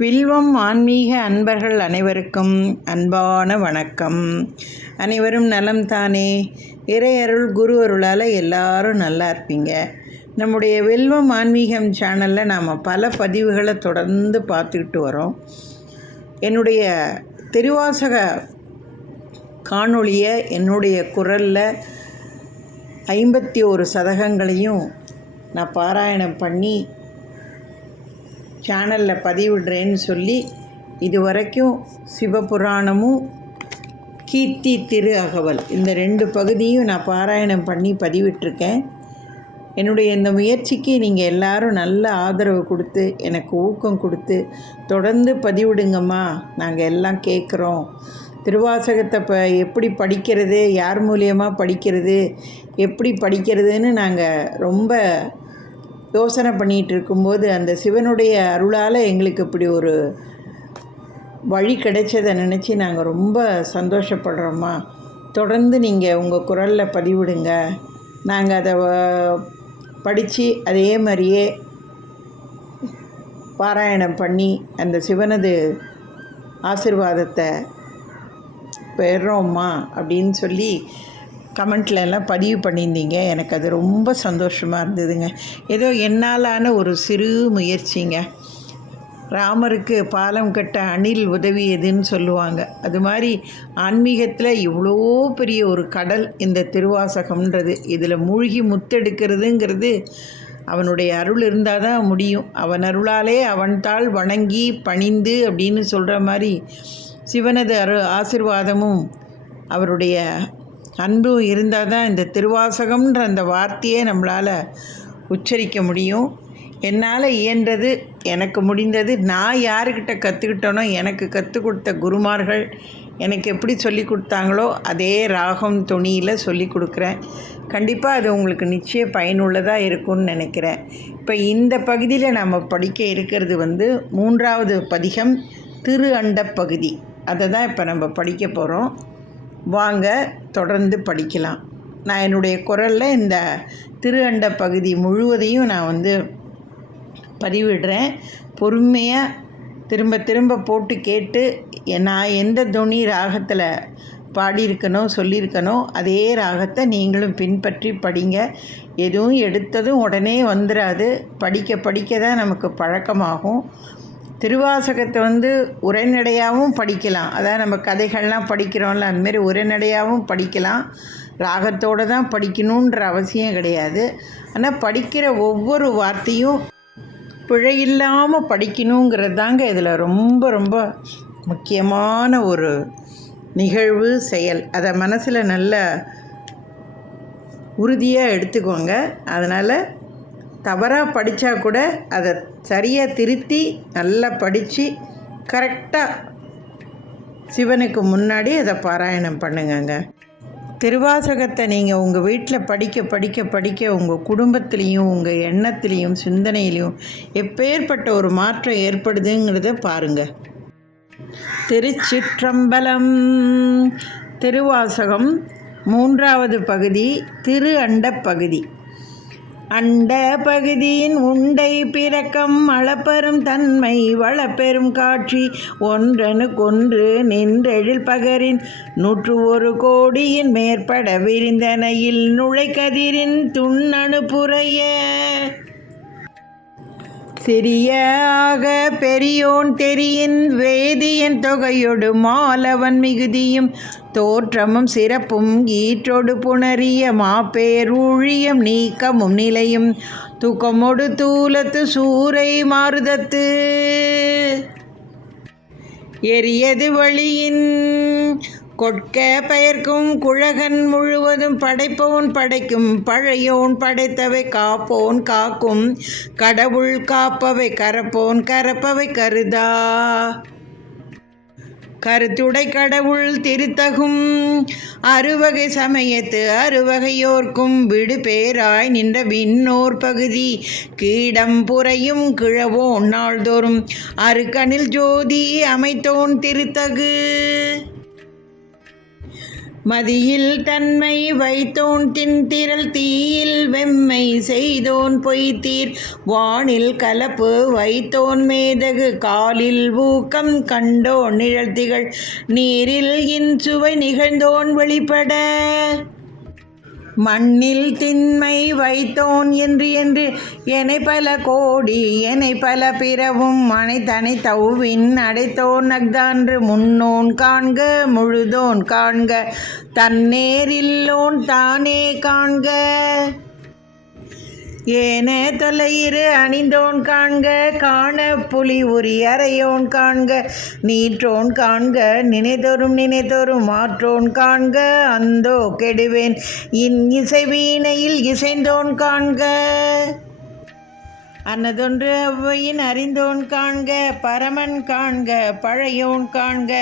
வில்வம் ஆன்மீக அன்பர்கள் அனைவருக்கும் அன்பான வணக்கம். அனைவரும் நலம் தானே? இறையருள் குரு அருளால் எல்லாரும் நல்லா இருப்பீங்க. நம்முடைய வில்வம் ஆன்மீகம் சேனலில் நாம் பல பதிவுகளை தொடர்ந்து பார்த்துக்கிட்டு வரோம். என்னுடைய திருவாசக காணொளியை என்னுடைய குரலில் 51 சதகங்களையும் நான் பாராயணம் பண்ணி சேனலில் பதிவிடுறேன்னு சொல்லி இது வரைக்கும் சிவபுராணமும் கீர்த்தி திரு அகவல் இந்த 2 பகுதியும் நான் பாராயணம் பண்ணி பதிவிட்டிருக்கேன். என்னுடைய இந்த முயற்சிக்கு நீங்கள் எல்லாரும் நல்ல ஆதரவு கொடுத்து எனக்கு ஊக்கம் கொடுத்து தொடர்ந்து பதிவிடுங்கம்மா, நாங்கள் எல்லாம் கேட்குறோம். திருவாசகத்தை எப்படி படிக்கிறது, யார் மூலியமாக படிக்கிறது, எப்படி படிக்கிறதுன்னு நாங்கள் ரொம்ப யோசனை பண்ணிகிட்டு இருக்கும்போது அந்த சிவனுடைய அருளால் எங்களுக்கு இப்படி ஒரு வழி கிடைச்சதை நினச்சி நாங்கள் ரொம்ப சந்தோஷப்படுறோம்மா. தொடர்ந்து நீங்கள் உங்கள் குரலில் பதிவிடுங்க. நாங்கள் அதை படித்து அதே மாதிரியே பாராயணம் பண்ணி அந்த சிவனது ஆசீர்வாதத்தை பெறுறோம்மா அப்படின்னு சொல்லி கமெண்ட்டில் எல்லாம் பதிவு பண்ணியிருந்தீங்க. எனக்கு அது ரொம்ப சந்தோஷமாக இருந்ததுங்க. ஏதோ என்னாலான ஒரு சிறு முயற்சிங்க. ராமருக்கு பாலம் கட்ட அணில் உதவியதுன்னு சொல்லுவாங்க. அது மாதிரி ஆன்மீகத்தில் இவ்வளோ பெரிய ஒரு கடல் இந்த திருவாசகம்ன்றது. இதில் மூழ்கி முத்தெடுக்கிறதுங்கிறது அவனுடைய அருள் இருந்தால் தான் முடியும். அவன் அருளாலே அவன் தாள் வணங்கி பணிந்து அப்படின்னு சொல்கிற மாதிரி சிவனது ஆசீர்வாதமும் அவருடைய அன்பும் இருந்தால் தான் இந்த திருவாசகம்ன்ற அந்த வார்த்தையே நம்மளால் உச்சரிக்க முடியும். என்னால் இயன்றது, எனக்கு முடிந்தது, நான் யாருக்கிட்ட கற்றுக்கிட்டேனோ எனக்கு கற்றுக் கொடுத்த குருமார்கள் எனக்கு எப்படி சொல்லி கொடுத்தாங்களோ அதே ராகம் தொனியில் சொல்லி கொடுக்குறேன். கண்டிப்பாக அது உங்களுக்கு நிச்சயம் பயனுள்ளதாக இருக்கும்னு நினைக்கிறேன். இப்போ இந்த பகுதியில் நம்ம படிக்க இருக்கிறது 3வது பதிகம் திரு அண்ட பகுதி. அதை தான் இப்போ நம்ம படிக்க போகிறோம். வாங்க தொடர்ந்து படிக்கலாம். நான் என்னுடைய குரலில் இந்த திரு அண்ட பகுதி முழுவதையும் நான் பதிவிடுறேன். பொறுமையாக திரும்ப திரும்ப போட்டு கேட்டு நான் எந்த தொனி ராகத்தில் பாடியிருக்கணும் சொல்லியிருக்கணும் அதே ராகத்தை நீங்களும் பின்பற்றி படிங்க. எதுவும் எடுத்ததும் உடனே வந்துடாது. படிக்க படிக்க தான் நமக்கு பழக்கமாகும். திருவாசகத்தை உரைநடையாகவும் படிக்கலாம். அதான் நம்ம கதைகள்லாம் படிக்கிறோம்ல, அந்தமாரி உரைநடையாகவும் படிக்கலாம். ராகத்தோடு தான் படிக்கணுன்ற அவசியம் கிடையாது. ஆனால் படிக்கிற ஒவ்வொரு வார்த்தையும் பிழையில்லாமல் படிக்கணுங்கிறது தாங்க இதில் ரொம்ப ரொம்ப முக்கியமான ஒரு நிகழ்வு செயல். அதை மனசில் நல்ல உறுதியாக எடுத்துக்கோங்க. அதனால் தவறாக படித்தா கூட அதை சரியாக திருத்தி நல்லா படித்து கரெக்டாக சிவனுக்கு முன்னாடி அதை பாராயணம் பண்ணுங்கங்க. திருவாசகத்தை நீங்கள் உங்கள் வீட்டில் படிக்க படிக்க படிக்க உங்கள் குடும்பத்துலேயும் உங்கள் எண்ணத்துலேயும் சிந்தனையிலையும் எப்பேற்பட்ட ஒரு மாற்றம் ஏற்படுதுங்கிறத பாருங்கள். திருச்சிற்றம்பலம். திருவாசகம் 3வது பகுதி திரு அண்ட பகுதி. அண்ட பகுதியின் உண்டை பிறக்கம் அளப்பெரும் தன்மை வளப்பெரும் காட்சி ஒன்றனுக்கொன்று நின்றெழில் பகரின் 101 கோடியின் மேற்பட விரிந்தனையில் நுழைக்கதிரின் துண்ணணு புரைய சிறிய ஆக பெரியோன் தெரியின் வேதியன் தொகையொடு மாலவன் மிகுதியும் தோற்றமும் சிறப்பும் ஈற்றொடு புணரிய மாப்பேரூழியம் நீக்கமும் நிலையும் தூக்கமொடு தூலத்து சூரை மாறுதத்து எரியது வழியின் கொட்க பெயர்க்கும் குழகன் முழுவதும் படைப்போன் படைக்கும் பழையோன் படைத்தவை காப்போன் காக்கும் கடவுள் காப்பவை கரப்போன் கரப்பவை கருதா கருத்துடை கடவுள் திருத்தகும் அறுவகை சமயத்து அறுவகையோர்க்கும் விடு பேராய் நின்ற விண்ணோர் பகுதி கீடம் புரையும் கிழவோன் நாள்தோறும் அருக்கனில் ஜோதி அமைத்தோன் திருத்தகு மதியில் தன்மை வைத்தோன் தின்திரள் தீயில் வெம்மை செய்தோன் பொய்த்தீர் வானில் கலப்பு வைத்தோன் மேதகு காலில் ஊக்கம் கண்டோன் நிழல்திகள் நீரில் இன்சுவை நிகழ்ந்தோன் வெளிப்பட மண்ணில் திண்மை வைத்தோன் என்று எனை பல கோடி எனை பல பிறவும் அனைத்தனை தௌவின் அடைத்தோன் அஃதான்று முன்னோன் காண்க முழுதோன் காண்க தன்னேரில்லோன் தானே காண்க ஏன தொலையிரு அணிந்தோன் காண்க காண புலி உரி அறையோன் காண்க நீற்றோன் காண்க நினைதொரும் மாற்றோன் காண்க அந்தோ கெடுவேன் இசை வீணையில் இசைந்தோன் காண்க அன்னதொன்று அவ்வையின் அறிந்தோன் காண்க பரமன் காண்க பழையோன் காண்க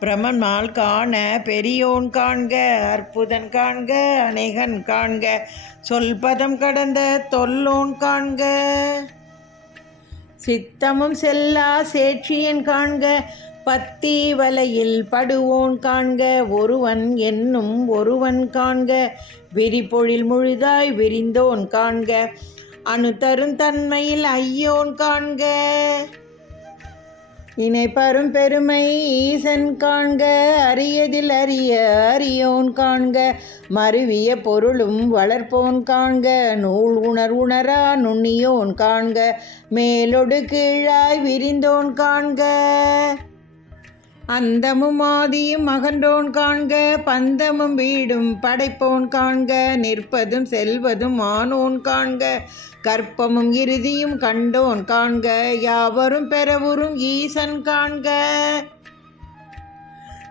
பிரமன்மால் காண பெரியோன் காண்க அற்புதன் காண்க அநேகன் காண்க சொல்பதம் கடந்த தொல்லோன் காண்க சித்தமும் செல்லா சேட்சியன் காண்க பத்தி வலையில் படுவோன் காண்க ஒருவன் என்னும் ஒருவன் காண்க விரிபொழில் முழுதாய் விரிந்தோன் காண்க அணு தரும் தன்மையில் ஐயோன் காண்க இணை பரும் பெருமை ஈசன் காண்க அரியதில் அரியோன் காண்க மருவிய பொருளும் வளர்ப்போன் காண்க நூல் உணரா நுண்ணியோன் காண்க மேலொடு கீழாய் விரிந்தோன் காண்க அந்தமும் ஆதியும் அகன்றோன் காண்க பந்தமும் வீடும் படைப்போன் காண்க நிற்பதும் செல்வதும் ஆனோன் காண்க கற்பமும் இறுதியும் கண்டோன் காண்க யாவரும் பெறவுறும் ஈசன் காண்க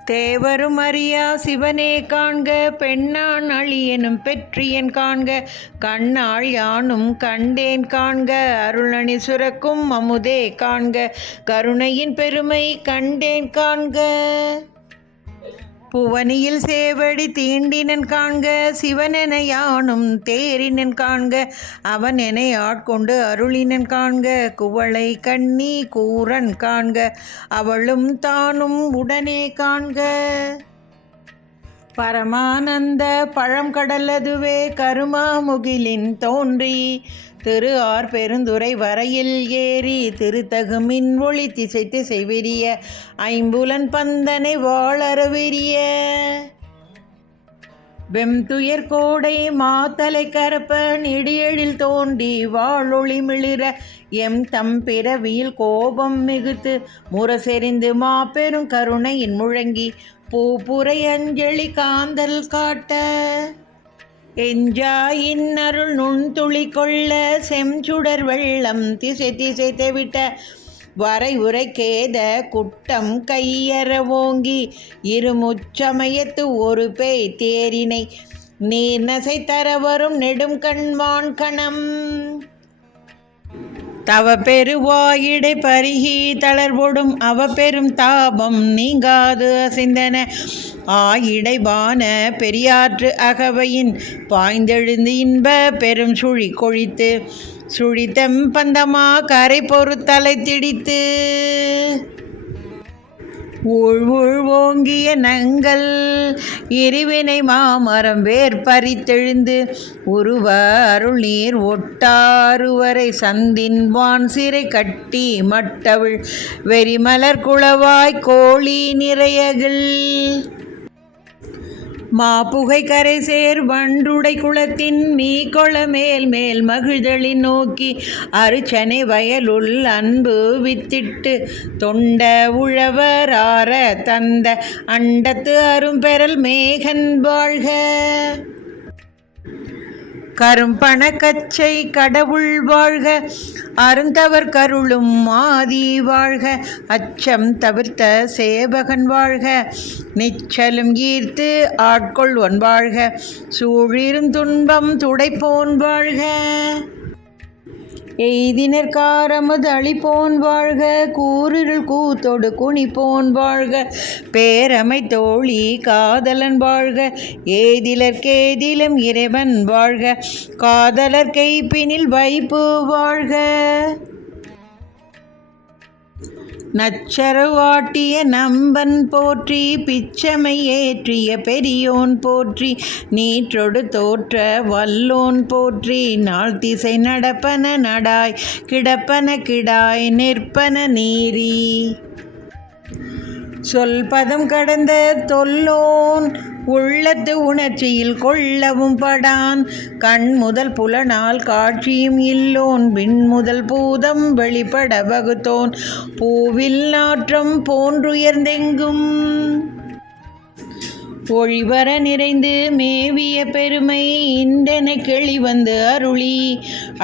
தேவரும் அறியா சிவனே காண்க பெண்ணான் அழியனும் பெற்றியன் காண்க கண்ணாள் யானும் கண்டேன் காண்க அருளணி சுரக்கும் அமுதே காண்க கருணையின் பெருமை கண்டேன் காண்க புவனியில் சேவடி தீண்டினன் காண்க சிவனென யானும் தேரினன் காண்க அவன் என ஆட்கொண்டு அருளினன் காண்க குவளை கண்ணி கூரன் காண்க அவளும் தானும் உடனே காண்க பரமானந்த பழம் கடலதுவே கருமாமுகிலின் தோன்றி திரு ஆர் பெருந்துறை வரையில் ஏறி திருத்தகுமின் ஒளி திசை திசை விரிய ஐம்புலன் பந்தனை வாழறவிரிய வெம்துயர் கோடை மாத்தலை கரப்பன் இடியெழில் தோண்டி வாழொளி மிளிர எம் தம் பிறவியில் கோபம் மிகுத்து முரசெறிந்து மாபெரும் கருணையின் முழங்கி பூப்புரை அஞ்சலி காந்தல் காட்ட எஞ்சாயின் அருள் நுண்துளி கொள்ள செம்சுடர் வெள்ளம் திசை திசை தெவிட்ட வரை உரை கேத குட்டம் கையற ஓங்கி இருமுச்சமயத்து ஒரு பேய் தேரினை நீர் நசை தர வரும் நெடும் கண்வான் கணம் தவ பெருவாயிடை பருகி தளர்பொடும் அவ பெரும் தாபம் நீங்காது அசைந்தன ஆயிடைபான பெரியாற்று அகவையின் பாய்ந்தெழுந்து இன்ப பெரும் சுழி கொழித்து சுழித்தம் பந்தமா கரை பொறுத்தலை திடித்து ஊழ் ஓங்கிய நங்கள் இருவினை மாமரம் வேர் பறித்தெழுந்து உருவ அருள் நீர் ஒட்டாறுவரை சந்தின் வான் சிறை கட்டி மட்டவிழ் வெறிமலர் குளவாய் கோழி நிறையகள் மாப்புகை கரை சேர் வண்டுடை குளத்தின் மீகொள மேல் மேல் மகிழ்தளி நோக்கி அருச்சனை வயலுள் அன்பு வித்திட்டு தொண்ட உழவர் ஆர தந்த அண்டத்து அரும்பெறல் மேகன் வாழ்க கரும்பண கச்சை கடவுள் வாழ்க அருந்தவர் கருளும் ஆதி வாழ்க அச்சம் தவிர்த்த சேவகன் வாழ்க நிச்சலும் ஈர்த்து ஆட்கொள்வன் வாழ்க சூழிரும் துன்பம் துடைப்போன் வாழ்க எய்தினர் காரமுது அளிப்போன் வாழ்க கூறிருள் கூத்தொடு குனிப்போன் வாழ்க பேரமை தோழி காதலன் வாழ்க ஏதிலர் கேதிலும் இறைவன் வாழ்க காதலர் கைப்பினில் வைப்பு வாழ்க நச்சரவாட்டிய நம்பன் போற்றி, பிச்சமை ஏற்றிய பெரியோன் போற்றி, நீற்றொடு தோற்ற வல்லோன் போற்றி, நாள் திசை நடப்பன நடாய், கிடப்பன கிடாய், நிற்பன நீரி, சொல் பதம் கடந்த தொல்லோன், உள்ளத்து உணர்ச்சியில் கொள்ளவும் படான், கண் முதல் புலனால் காட்சியும் இல்லோன், விண் முதல் பூதம் வெளிப்பட வகுத்தோன், பூவில் நாற்றம் போன்றுயர்ந்தெங்கும் ஒழிவர நிறைந்து மேவிய பெருமை, இன்றென கிளி வந்து அருளி,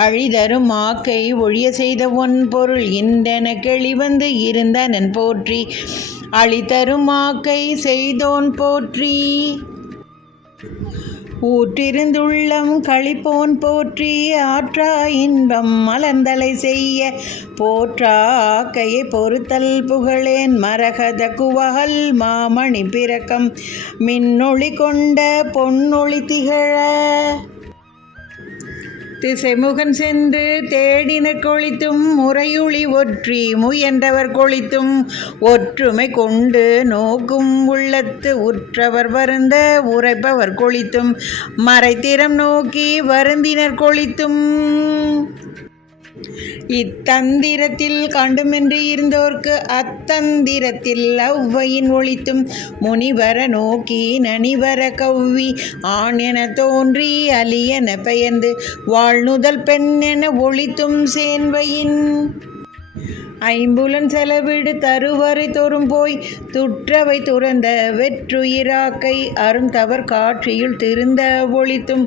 அழிதரும் ஆக்கை ஒழிய செய்த ஒன் பொருள், இன்றென கிளி வந்து இருந்தனன் போற்றி, அழிதரும் ஆக்கை செய்தோன் போற்றி, ஊற்றிருந்துள்ளம் களிப்போன் போற்றி, ஆற்றா இன்பம் மலர்ந்தலை செய்ய போற்றா ஆக்கையை பொறுத்தல் புகழேன், மரகத குவகல் மாமணி பிறக்கம் மின்னொளி கொண்ட பொன்னொளி திகழ, திசைமுகன் சென்று தேடினர் கொளித்தும், முறையுளி ஒற்றி முயன்றவர் கொளித்தும், ஒற்றுமை கொண்டு நோக்கும் உள்ளத்து உற்றவர் வருந்த உரைப்பவர் கொளித்தும், மறைத்திறம் நோக்கி வருந்தினர் கொளித்தும், இத்தந்திரத்தில் கண்டுமென்று இருந்தோர்க்கு அத்தந்திரத்தில் அவ்வையின் ஒளித்தும், முனிவர நோக்கி நனிவர கவ்வி, ஆண் என தோன்றி அலியென பெயர்ந்து, வாழ்நுதல் பெண் என ஒளித்தும் சேன்வையின், ஐம்புலன் செலவிடு தருவரை தோறும் போய், துற்றவை துறந்த வெற்றுயிராக்கை அருந்தவர் காட்சியுள் திருந்த ஒளித்தும்,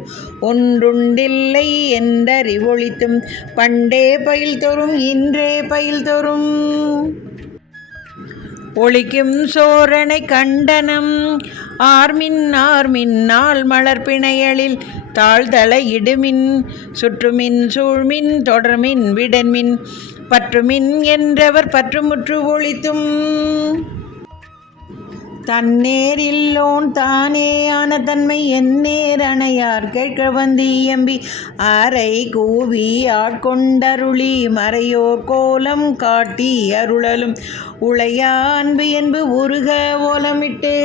ஒன்றுண்டில்லை என்றறிவொளித்தும், பண்டே பயில் தோறும் இன்றே பயில் தோறும் ஒளிக்கும் சோரனை கண்டனம், ஆர்மின் நாள் மலர் பிணையலில் தாழ்தலை இடுமின், சுற்றுமின் சூழ்மின் தொடர்மின் விடன்மின், பற்றுமின் என்றவர் பற்றுமுற்று ஒளித்தும், தன்னேர் இல்லோன் தானே ஆன தன்மை, எந்நேர் அணையார் கேட்க வந்து இயம்பி, அறை கூவி ஆட்கொண்டருளி, மறையோர் கோலம் காட்டி அருளலும், உளையா அன்பு என்பு உருக ஓலமிட்டு,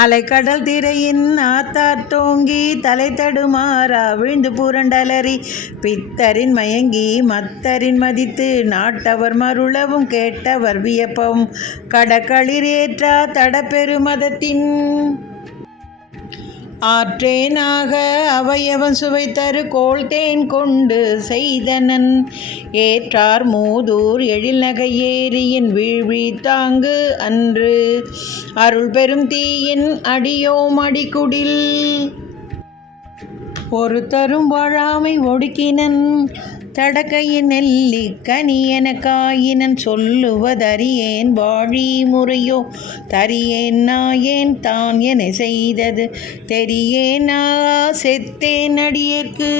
அலைக்கடல் திரையின் ஆத்தார் தோங்கி, தலை தடுமாறா விழுந்து புரண்டலறி, பித்தரின் மயங்கி மத்தரின் மதித்து, நாட்டவர் மருளவும் கேட்டவர் வியப்பவும், கடக்களிரேற்றா தடப்பெரு மதத்தின், ஆற்றேனாக அவையவன் சுவை தரு கோள் தேன் கொண்டு செய்தனன், ஏற்றார் மூதூர் எழில் நகை ஏரியின் வீழ்வி தாங்கு அன்று, அருள் பெரும் தீயின் அடியோம் அடிக்குடில், ஒரு தரும் வாழாமை ஒடுக்கினன், தடக்கையின் நெல்லி கனியன காயினன், சொல்லுவதறியேன் வாழி முறையோ தரியேன் நாயேன் தான் என செய்தது, தெரியேனா செத்தேன் அடியேற்கு,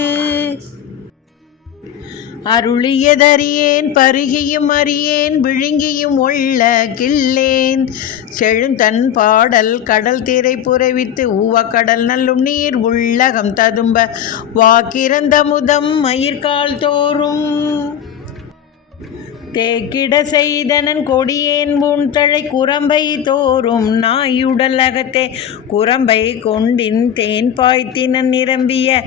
அருளியதறியேன் பருகியும் அறியேன் விழுங்கியும் உள்ள கில்லேன், செழுந்தன் பாடல் கடல் திரை புரவித்து, ஊவக்கடல் நல்லும் நீர் உள்ளகம் ததும்ப, வாக்கிறந்த முதம் மயிர்கால் தோறும் தேக்கிட செய்தனன், கொடியேன் பூண்தழை குரம்பை தோறும் நாயுடல் அகத்தே, குரம்பை கொண்டின் தேன் பாய்த்தினன் நிரம்பிய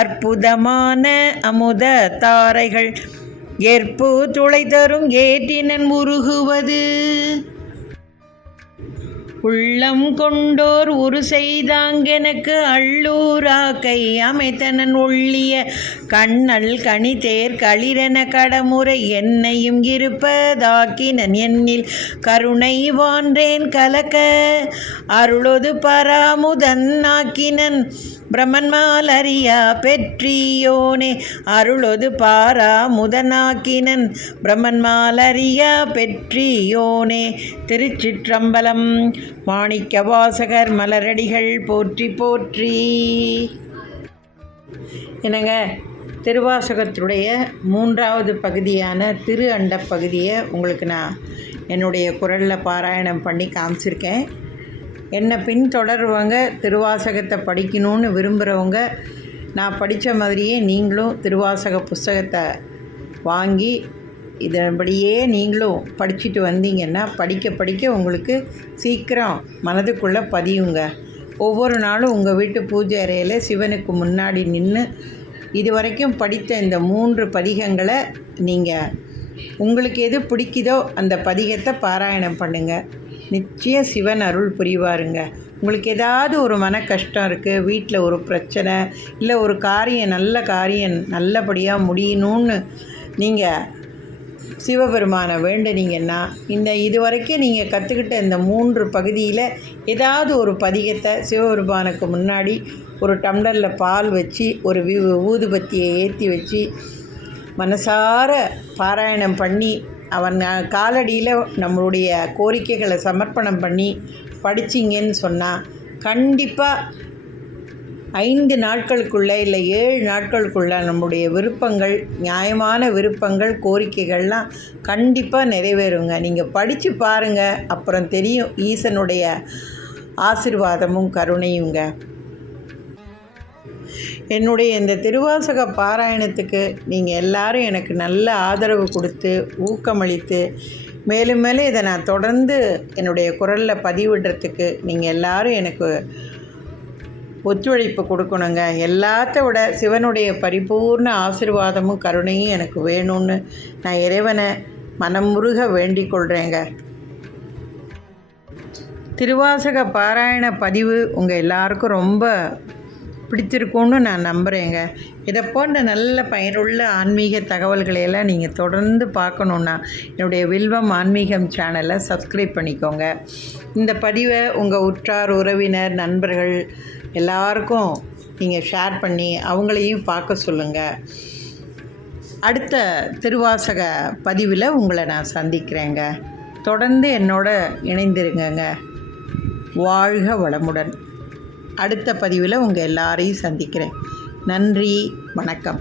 அற்புதமான அமுத தாரைகள், ஏற்பு துளை தரும் ஏற்றினன் உருகுவது, உள்ளம் கொண்டோர் உரு செய்தாங்கெனக்கு அள்ளூராக்கை அமைத்தனன், ஒள்ளிய கண்ணல் கனிதேர் களிரென கடமுறை என்னையும் இருப்பதாக்கினன், என்னில் கருணை வான்றேன் கலக்க அருளொது பராமுதன் ஆக்கினன், பிரமன்மால் அறியா பெற்றியோனே அருளொது பாரா முதனாக்கினன், பிரமன்மால் அறியா பெற்றியோனே. திருச்சிற்றம்பலம். மாணிக்க வாசகர் மலரடிகள் போற்றி போற்றி. என்னங்க, திருவாசகத்துடைய 3வது பகுதியான திரு அண்ட பகுதியை உங்களுக்கு நான் என்னுடைய குரலில் பாராயணம் பண்ணி காமிச்சிருக்கேன். என்னை பின்தொடர்வங்க, திருவாசகத்தை படிக்கணும்னு விரும்புகிறவங்க, நான் படித்த மாதிரியே நீங்களும் திருவாசக புஸ்தகத்தை வாங்கி இதன்படியே நீங்களும் படிச்சுட்டு வந்தீங்கன்னா படிக்க படிக்க உங்களுக்கு சீக்கிரம் மனதுக்குள்ளே பதியுங்க. ஒவ்வொரு நாளும் உங்கள் வீட்டு பூஜை அறையில் சிவனுக்கு முன்னாடி நின்று இதுவரைக்கும் படித்த இந்த 3 பதிகங்களை நீங்கள் உங்களுக்கு எது பிடிக்குதோ அந்த பதிகத்தை பாராயணம் பண்ணுங்கள். நிச்சயம் சிவன் அருள் புரிவாருங்க. உங்களுக்கு ஏதாவது ஒரு மன கஷ்டம் இருக்குது, வீட்டில் ஒரு பிரச்சனை, இல்லை ஒரு காரியம் நல்ல காரியம் நல்லபடியாக முடியணும்னு நீங்கள் சிவபெருமானை வேண்டினீங்கன்னா இதுவரைக்கும் நீங்கள் கற்றுக்கிட்ட இந்த 3 பகுதியில் ஏதாவது ஒரு பதிகத்தை சிவபெருமானுக்கு முன்னாடி ஒரு டம்ளரில் பால் வச்சு ஒரு ஊதுபத்தியை ஏற்றி வச்சு மனசார பாராயணம் பண்ணி அவன் காலடியில் நம்மளுடைய கோரிக்கைகளை சமர்ப்பணம் பண்ணி படிச்சிங்கன்னு சொன்னால் கண்டிப்பாக 5 நாட்களுக்குள்ளே இல்லை 7 நாட்களுக்குள்ளே நம்முடைய விருப்பங்கள், நியாயமான விருப்பங்கள், கோரிக்கைகள்லாம் கண்டிப்பாக நிறைவேறுங்க. நீங்கள் படித்து பாருங்கள், அப்புறம் தெரியும் ஈசனுடைய ஆசீர்வாதமும் கருணையுங்க. என்னுடைய இந்த திருவாசக பாராயணத்துக்கு நீங்கள் எல்லாரும் எனக்கு நல்ல ஆதரவு கொடுத்து ஊக்கமளித்து மேலும் மேலும் இதை நான் தொடர்ந்து என்னுடைய குரலில் பதிவிடுறதுக்கு நீங்கள் எல்லாரும் எனக்கு ஒத்துழைப்பு கொடுக்கணுங்க. எல்லாத்த விட சிவனுடைய பரிபூர்ண ஆசீர்வாதமும் கருணையும் எனக்கு வேணும்னு நான் இறைவனை மனமுருக வேண்டிக் கொள்கிறேங்க. திருவாசக பாராயண பதிவு உங்கள் எல்லாருக்கும் ரொம்ப பிடிச்சிருக்கும்னு நான் நம்புகிறேங்க. இதை போன்ற நல்ல பயனுள்ள ஆன்மீக தகவல்களையெல்லாம் நீங்கள் தொடர்ந்து பார்க்கணுன்னா என்னுடைய வில்வம் ஆன்மீகம் சேனலை சப்ஸ்கிரைப் பண்ணிக்கோங்க. இந்த பதிவை உங்கள் உற்றார் உறவினர் நண்பர்கள் எல்லாருக்கும் நீங்கள் ஷேர் பண்ணி அவங்களையும் பார்க்க சொல்லுங்கள். அடுத்த திருவாசக பதிவில் உங்களை நான் சந்திக்கிறேங்க. தொடர்ந்து என்னோட இணைந்திருங்கங்க. வாழ்க வளமுடன். அடுத்த பதிவில் உங்கள் எல்லாரையும் சந்திக்கிறேன். நன்றி, வணக்கம்.